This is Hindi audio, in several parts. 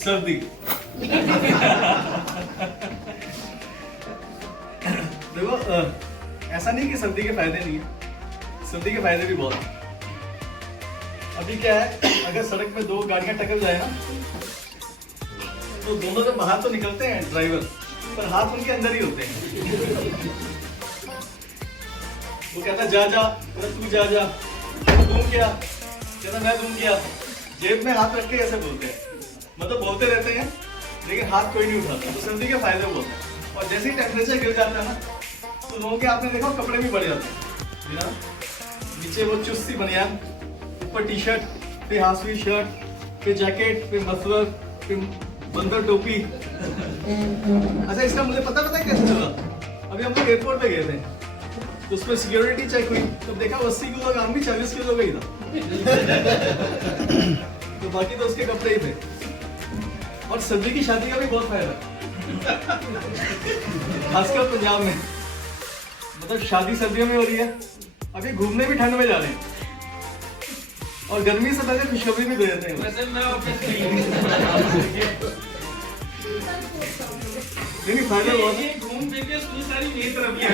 सर्दी। देखो ऐसा नहीं कि सर्दी के फायदे नहीं है, सर्दी के फायदे भी बहुत हैं। अभी क्या है, अगर सड़क पे दो गाड़ियां टकरा जाए ना, तो दोनों जब बाहर तो निकलते हैं ड्राइवर, पर हाथ उनके अंदर ही होते हैं। वो कहता जा जा, तू जा जा, तुम क्या, कहता मैं तुम क्या, जेब में हाथ रख के ऐसे बोलते हैं। मतलब बोलते रहते हैं लेकिन हाथ कोई नहीं उठाता। तो सर्दी के फायदे बहुत हैं। और जैसे ही टेम्परेचर गिर जाता है ना, तो लोगों के आपने देखा कपड़े भी बढ़ जाते हैं। नीचे वो चुस्ती बनियान, ऊपर टी शर्ट, फिर हाफ स्लीव शर्ट, फिर जैकेट, फिर मफलर, फिर बंदर टोपी। अच्छा, इसका मुझे पता है कैसे चला। अभी हम लोग एयरपोर्ट पे गए थे, तो उस पर सिक्योरिटी चेक हुई, तो देखा 80 किलो का आदमी 40 किलो का ही था। तो बाकी तो उसके कपड़े ही थे। और सर्दी की शादी का भी बहुत फायदा है, खासकर पंजाब में। मतलब शादी सर्दियों में हो रही है, अभी घूमने भी ठंड में जा रहे हैं, और गर्मी से पहले खुशखबरी भी दे देते हैं। वैसे मैं नहीं, फायदा बहुत है। घूम फिर के सारी मेरी तरफ है।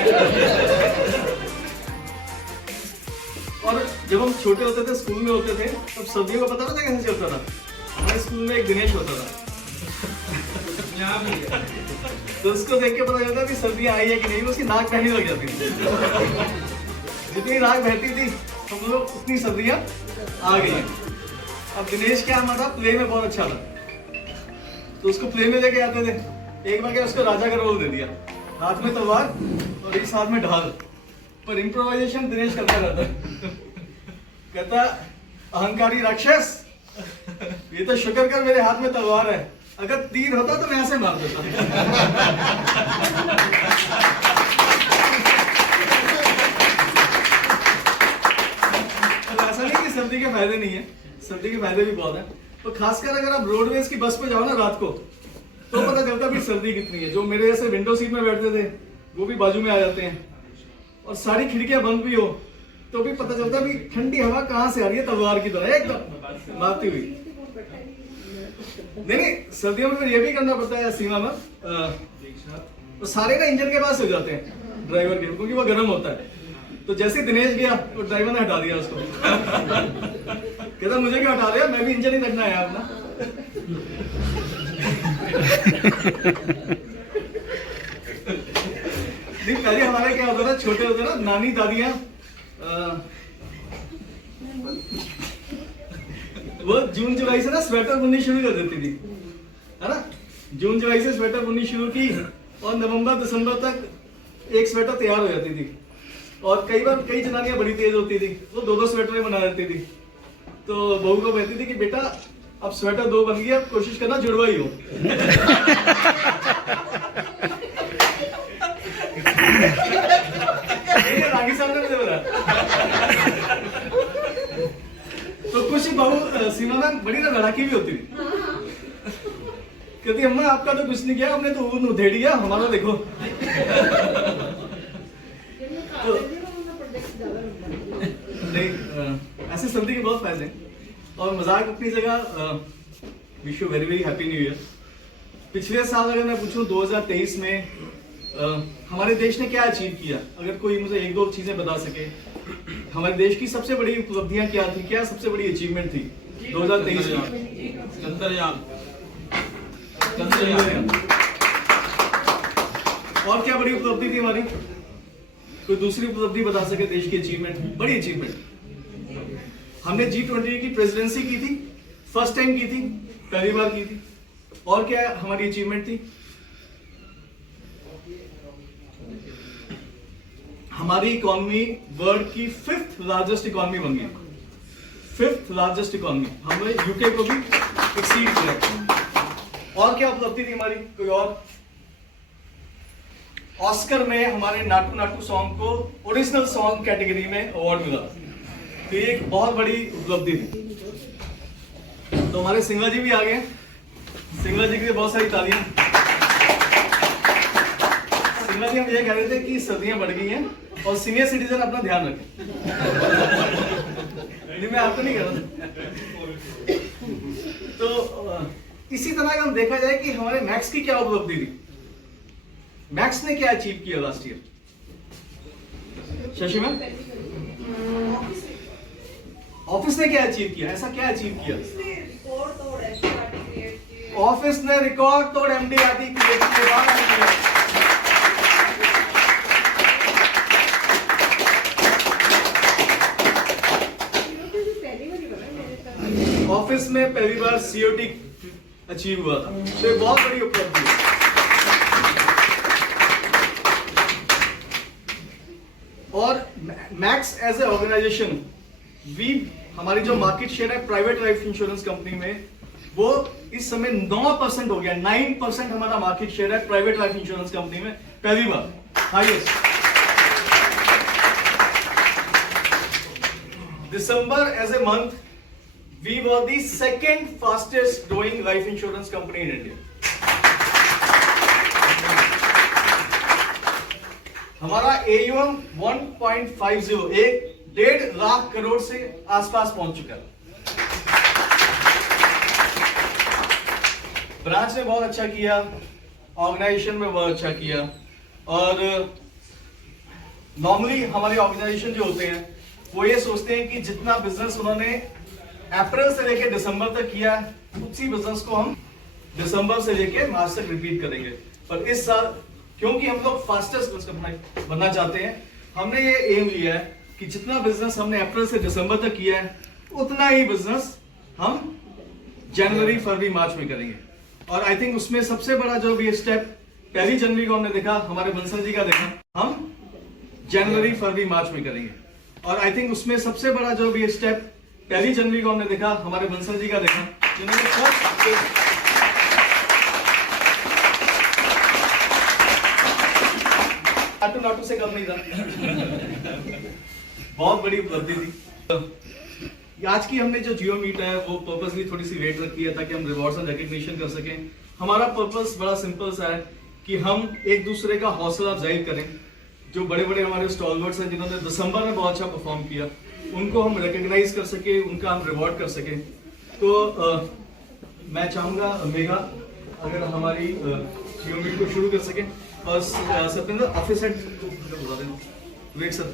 और जब हम छोटे होते थे, स्कूल में होते थे, तब सर्दियों का पता था कैसे चलता था। हमारे स्कूल में एक दिनेश होता था, यहाँ भी, तो उसको देख के पता चलता कि सर्दियाँ आई है कि नहीं। उसकी नाक बहने लग जाती थी। जितनी नाक बहती थी हम लोग उतनी सर्दियाँ आ गई हैं। अब दिनेश क्या हमारा प्ले में बहुत अच्छा था, तो उसको प्ले में लेके आते थे। एक बार क्या, उसको राजा का रोल दे दिया, हाथ में तलवार और एक हाथ में ढाल, पर इम्प्रोवाइजेशन दिनेश करता रहता। कहता अहंकारी राक्षस, ये तो शुक्र कर मेरे हाथ में तलवार है, अगर तीर होता तो मैं ऐसे मार देता। ऐसा नहीं कि सर्दी के फायदे नहीं है, सर्दी के फायदे भी बहुत हैं। तो खासकर अगर आप रोडवेज की बस पे जाओ ना रात को, तो पता चलता भी सर्दी कितनी है। जो मेरे जैसे विंडो सीट में बैठते थे वो भी बाजू में आ जाते हैं, और सारी खिड़कियां बंद भी हो तो भी पता चलता भी ठंडी हवा कहां से आ रही है, तलवार की तरह एकदम मारती हुई। नहीं, सर्दियों में फिर ये भी करना पड़ता है सीमा में, तो सारे ना इंजन के पास हो जाते हैं ड्राइवर के, क्योंकि वो गर्म होता है। तो जैसे दिनेश गया तो ड्राइवर ने हटा दिया उसको। कहता मुझे क्यों हटा दिया, मैं भी इंजन ही रखना है अपना। नहीं, पहले हमारे क्या होता था, छोटे होते ना, नानी दादियां वो जून जुलाई से ना स्वेटर बुननी शुरू कर देती थी, है ना। जून जुलाई से स्वेटर बुननी शुरू की, और नवंबर दिसंबर तक एक स्वेटर तैयार हो जाती थी। और कई बार कई जनानियां बड़ी तेज होती थी, वो दो स्वेटर बना देती थी। तो बहू को कहती थी कि बेटा अब स्वेटर 2 बन गया, अब कोशिश करना जुड़वा ही हो। रागी साहब ने मुझे बोला। तो कुछ बहू सीमा मैम बड़ी ना लड़ाकी भी होती थी, कहती अम्मा आपका तो कुछ नहीं किया, हमने तो ऊन उधेड़ दिया, हमारा देखो। तो नहीं, ऐसे सर्दी के बहुत फायदे हैं। और मजाक अपनी जगह, wish you very very happy new year. पिछले साल अगर मैं पूछूं 2023 में हमारे देश ने क्या अचीव किया, अगर कोई मुझे 1-2 चीजें बता सके, हमारे देश की सबसे बड़ी उपलब्धियां क्या थी, क्या सबसे बड़ी अचीवमेंट थी 2023 में? चंद्रयान। और क्या बड़ी उपलब्धि थी हमारी? कोई दूसरी उपलब्धि बता सके देश की अचीवमेंट, बड़ी अचीवमेंट? हमने G20 की प्रेसिडेंसी की थी, फर्स्ट टाइम की थी, पहली बार की थी। और क्या हमारी अचीवमेंट थी? हमारी इकोनॉमी वर्ल्ड की 5th लार्जेस्ट इकोनॉमी बन गई, 5th लार्जेस्ट इकोनॉमी। हमने यूके को भी एक्सीड किया। और क्या उपलब्धि थी हमारी? कोई और? ऑस्कर में हमारे नाटू नाटू सॉन्ग को ओरिजिनल सॉन्ग कैटेगरी में अवार्ड मिला, तो ये एक बहुत बड़ी उपलब्धि थी। तो हमारे सिंघला जी भी आ गए, सिंघला जी के लिए बहुत सारी तालियां। सिंघला जी हम ये कह रहे थे कि सर्दियां बढ़ गई हैं और सीनियर सिटीजन अपना ध्यान रखें। नहीं, मैं आपको नहीं कह रहा था। तो इसी तरह अगर हम देखा जाए कि हमारे मैक्स की क्या उपलब्धि थी, मैक्स ने क्या अचीव किया last year? Shashi ma'am, office ने क्या अचीव किया? ऐसा क्या अचीव किया? ऑफिस ने रिकॉर्ड तोड़ एमडीआरटी क्रिएट किया। ऑफिस में पहली बार सीओटी अचीव हुआ था, तो ये बहुत बड़ी उपलब्धि है। और Max as a organization, we हमारी जो मार्केट शेयर है प्राइवेट लाइफ इंश्योरेंस कंपनी में, वो इस समय 9% हो गया। 9% हमारा मार्केट शेयर है प्राइवेट लाइफ इंश्योरेंस कंपनी में, पहली बार highest. December as a month we were the second fastest growing life insurance company in India. हमारा AUM 1.50 1.5 लाख करोड़ से आसपास पहुंच चुका है। ब्रांच ने बहुत अच्छा किया, ऑर्गेनाइजेशन में बहुत अच्छा किया। और नॉर्मली हमारे ऑर्गेनाइजेशन जो होते हैं वो ये सोचते हैं कि जितना बिजनेस उन्होंने अप्रैल से लेकर दिसंबर तक किया, उसी बिजनेस को हम दिसंबर से लेकर मार्च तक रिपीट करेंगे। पर इस साल क्योंकि हम लोग फास्टेस्ट बिजनेस बनना चाहते हैं, हमने ये एम लिया है कि जितना बिजनेस हमने अप्रैल से दिसंबर तक किया है, उतना ही बिजनेस हम जनवरी फरवरी मार्च में करेंगे। और आई थिंक उसमें सबसे बड़ा जो भी स्टेप 1 जनवरी को हमने देखा, हमारे बंसल जी का देखा, हम जनवरी फरवरी मार्च में करेंगे। और आई थिंक उसमें सबसे बड़ा जो भी स्टेप 1 जनवरी को हमने देखा, हमारे बंसल जी का देखा, जिन्होंने नाटू से कम नहीं था। बहुत बड़ी उपलब्धि थी। आज की हमने जो जियो मीट है वो पर्पसली थोड़ी सी लेट रखी है ताकि हम रिवॉर्ड्स एंड रिकग्निशन कर सकें। हमारा पर्पस बड़ा सिंपल सा है कि हम एक दूसरे का हौसला अफजाई करें। जो बड़े बड़े हमारे स्टॉलवर्ड्स हैं जिन्होंने दिसंबर में बहुत अच्छा परफॉर्म किया, उनको हम रिकग्नाइज कर सके, उनका हम रिवॉर्ड कर सके। तो मैं चाहूंगा मेघा अगर हमारी जियो मीट को शुरू कर सके। और सत्येंद्र ऑफिस हेड को बुला देना। विवेक सर।